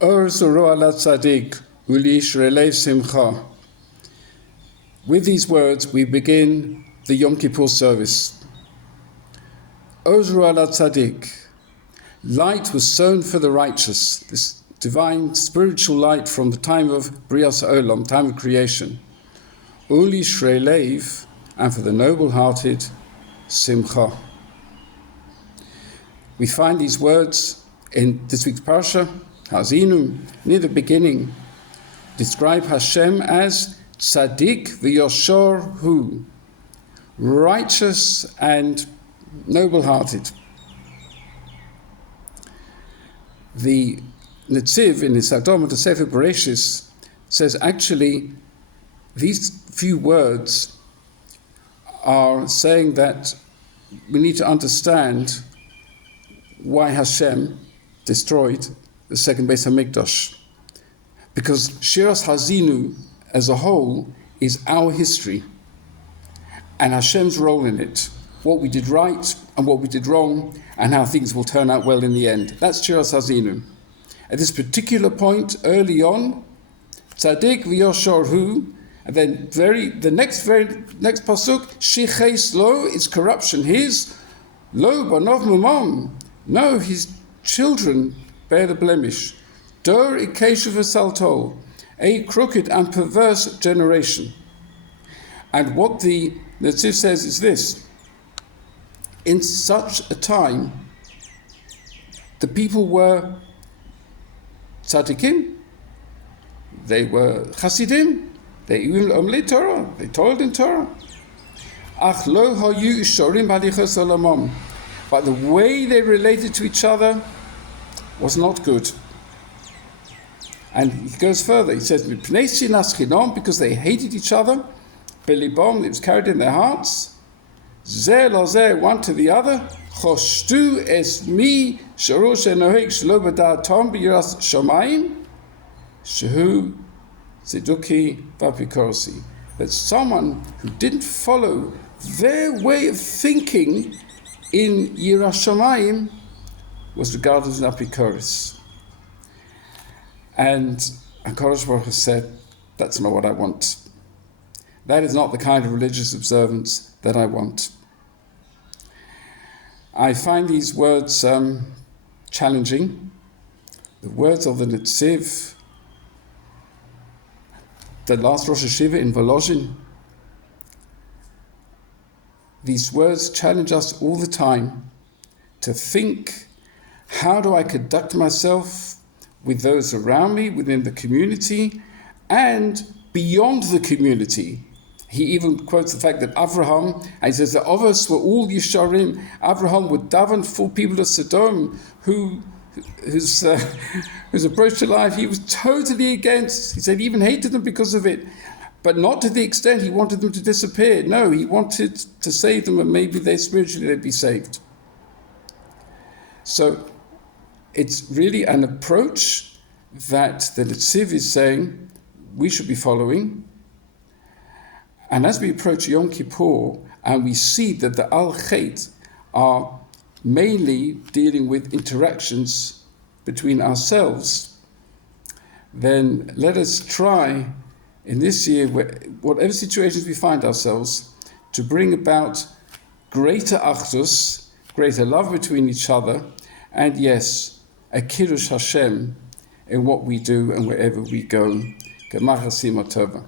Or Zarua latzadik, relay simcha. With these words, we begin the Yom Kippur service. Or Zarua latzadik, light was sown for the righteous, this divine spiritual light from the time of Brias Olam, time of creation. Uli Shrei Leiv, and for the noble-hearted, Simcha. We find these words in this week's Parsha, Hazinu, near the beginning, describe Hashem as latzadik v'yoshor hu, righteous and noble-hearted. The Netziv in his Akdama to Sefer Bereshis says actually these few words are saying that we need to understand why Hashem destroyed the second Beis HaMikdash. Because Shiras Hazinu as a whole is our history and Hashem's role in it, what we did right and what we did wrong, and how things will turn out well in the end. That's Shiras Hazinu. At this particular point, early on, latzadik v'yoshor hu, and then the next pasuk, shiches lo, is corruption. His lo banov mumam, no, his children bear the blemish. Dor ikeshu v'saltol, a crooked and perverse generation. And what the Netziv says is this: in such a time, the people were tzaddikim, they were chasidim, they even omlei Torah, they toiled in Torah. Ach lo hayu ishorim b'halichos olamam, but the way they related to each other was not good. And he goes further, he says, mipnei sinas chinam, because they hated each other, belibam, it was carried in their hearts, zeh lo zeh, one to the other, choshtu es mi sharu shenohek shelo b'da'atam b'yiras shamayim, shehu ziduki v'apikosi, that someone who didn't follow their way of thinking in Yiras Shamayim was regarded as an apikoris. And HaKadosh Baruch Hu said, that's not what I want. That is not the kind of religious observance that I want. I find these words challenging. The words of the Netziv, the last Rosh Hashiva in Volozhin, these words challenge us all the time to think, how do I conduct myself with those around me, within the community, and beyond the community? He even quotes the fact that Avraham, and he says that of us were all Yisharim. Avraham would daven for people of Sodom whose approach to life he was totally against. He said he even hated them because of it, but not to the extent he wanted them to disappear. No, he wanted to save them, and maybe spiritually they'd be saved. So it's really an approach that the Netziv is saying we should be following. And as we approach Yom Kippur, and we see that the Al-Chet are mainly dealing with interactions between ourselves, then let us try in this year, whatever situations we find ourselves, to bring about greater achdus, greater love between each other, and yes, a kiddush Hashem in what we do and wherever we go. Gemar Hasima Tova.